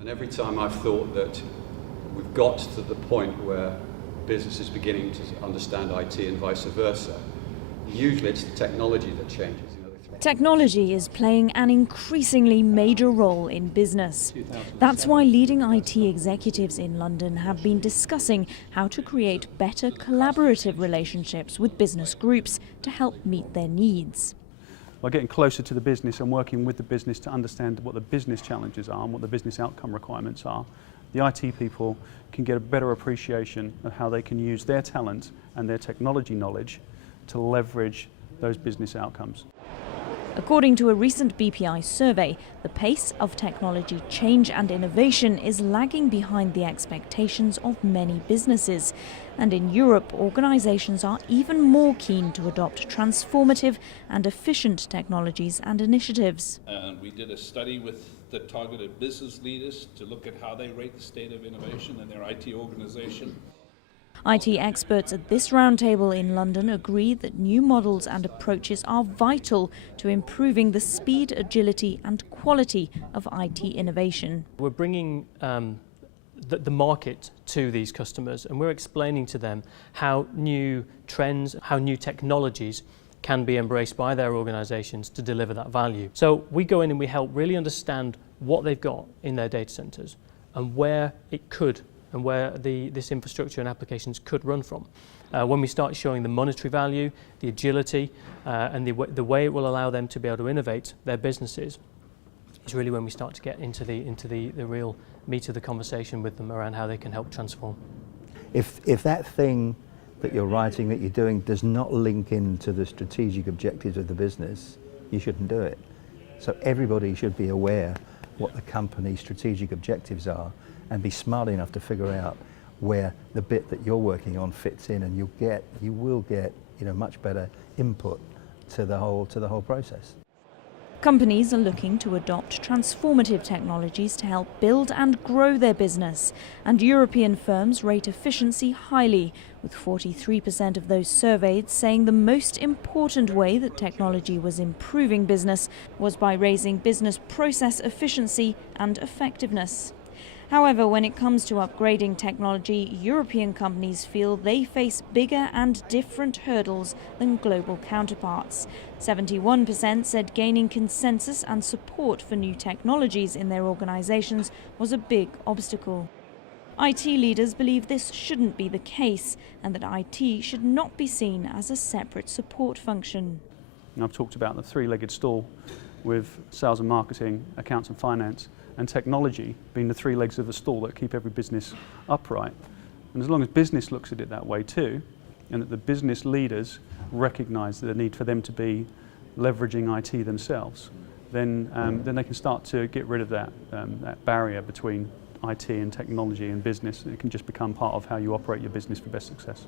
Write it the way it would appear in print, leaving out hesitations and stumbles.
And every time I've thought that we've got to the point where business is beginning to understand IT and vice versa, usually it's the technology that changes. Technology is playing an increasingly major role in business. That's why leading IT executives in London have been discussing how to create better collaborative relationships with business groups to help meet their needs. By getting closer to the business and working with the business to understand what the business challenges are and what the business outcome requirements are, the IT people can get a better appreciation of how they can use their talent and their technology knowledge to leverage those business outcomes. According to a recent BPI survey, the pace of technology change and innovation is lagging behind the expectations of many businesses. And in Europe, organisations are even more keen to adopt transformative and efficient technologies and initiatives. We did a study with the targeted business leaders to look at how they rate the state of innovation in their IT organisation. IT experts at this roundtable in London agree that new models and approaches are vital to improving the speed, agility and quality of IT innovation. We're bringing the market to these customers, and we're explaining to them how new trends, how new technologies can be embraced by their organisations to deliver that value. So we go in and we help really understand what they've got in their data centres and where it could and where this infrastructure and applications could run from. When we start showing the monetary value, the agility, and the way it will allow them to be able to innovate their businesses, is really when we start to get into the real meat of the conversation with them around how they can help transform. If that thing that you're writing, that you're doing, does not link into the strategic objectives of the business, you shouldn't do it. So everybody should be aware what the company's strategic objectives are and be smart enough to figure out where the bit that you're working on fits in, and you will get much better input to the whole process. Companies are looking to adopt transformative technologies to help build and grow their business, and European firms rate efficiency highly, with 43% of those surveyed saying the most important way that technology was improving business was by raising business process efficiency and effectiveness. However, when it comes to upgrading technology, European companies feel they face bigger and different hurdles than global counterparts. 71% said gaining consensus and support for new technologies in their organisations was a big obstacle. IT leaders believe this shouldn't be the case, and that IT should not be seen as a separate support function. I've talked about the three-legged stool with sales and marketing, accounts and finance, and technology being the three legs of the stool that keep every business upright. And as long as business looks at it that way too, and that the business leaders recognise the need for them to be leveraging IT themselves, then they can start to get rid of that barrier between IT and technology and business. It can just become part of how you operate your business for best success.